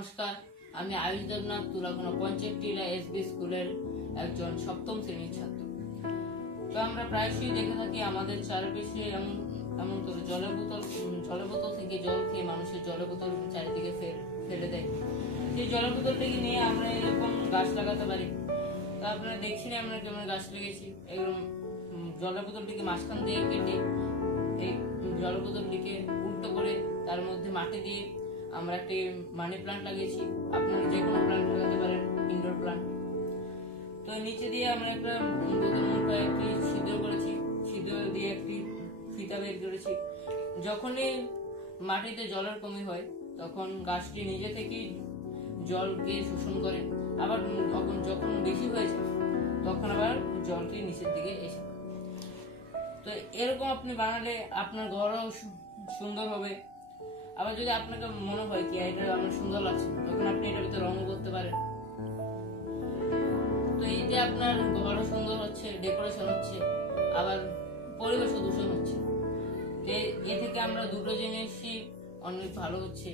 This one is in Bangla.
নমস্কার, আমি আয়ুষ দেবনাথ তুলাকোনা পঞ্চায়েত টিলা এসবি স্কুলের একজন সপ্তম শ্রেণীর ছাত্র। তো আমরা প্রায়শই দেখে থাকি আমাদের চারপাশে এমন করে জলের বোতল থেকে জল খেয়ে মানুষের জলের বোতল চারিদিকে ফেলে দেয়। সেই জলের বোতলটাকে নিয়ে আমরা এরকম গাছ লাগাতে পারি। তো আপনারা দেখছেন আমরা কেমন গাছ লেগেছি। এরকম জলের বোতলটিকে মাঝখান দিয়ে কেটে এই জলের বোতলটিকে উল্টো করে তার মধ্যে মাটি দিয়ে আমরা একটি মানি প্লান্ট লাগিয়েছি। আপনারা যে কোনো প্লান্ট লাগাতে পারেন, ইনডোর প্লান্ট। তো নিচে দিয়ে আমরা একটা বোতল মুখে একটি ছিদ্র করেছি, ছিদ্র দিয়ে একটি ফিতা বের করেছি। যখনই মাটিতে জলের কমি হয় তখন গাছটি নিজে থেকেই জলকে শোষণ করে, আবার যখন বেশি হয়েছে তখন আবার জলটি নিচের দিকে এসে। তো এরকম আপনি বানালে আপনার ঘরও সুন্দর হবে। আবার যদি আপনাকে মনে হয় কি এটা আমার সুন্দর লাগছে, তখন আপনি এটার ভিতরে রঙ করতে পারেন। তো এই যে আপনার ঘরও সুন্দর হচ্ছে, ডেকোরেশন হচ্ছে, আবার পরিবেশও দূষণ হচ্ছে। এ থেকে আমরা দুটো জিনিসই অনেক ভালো হচ্ছে।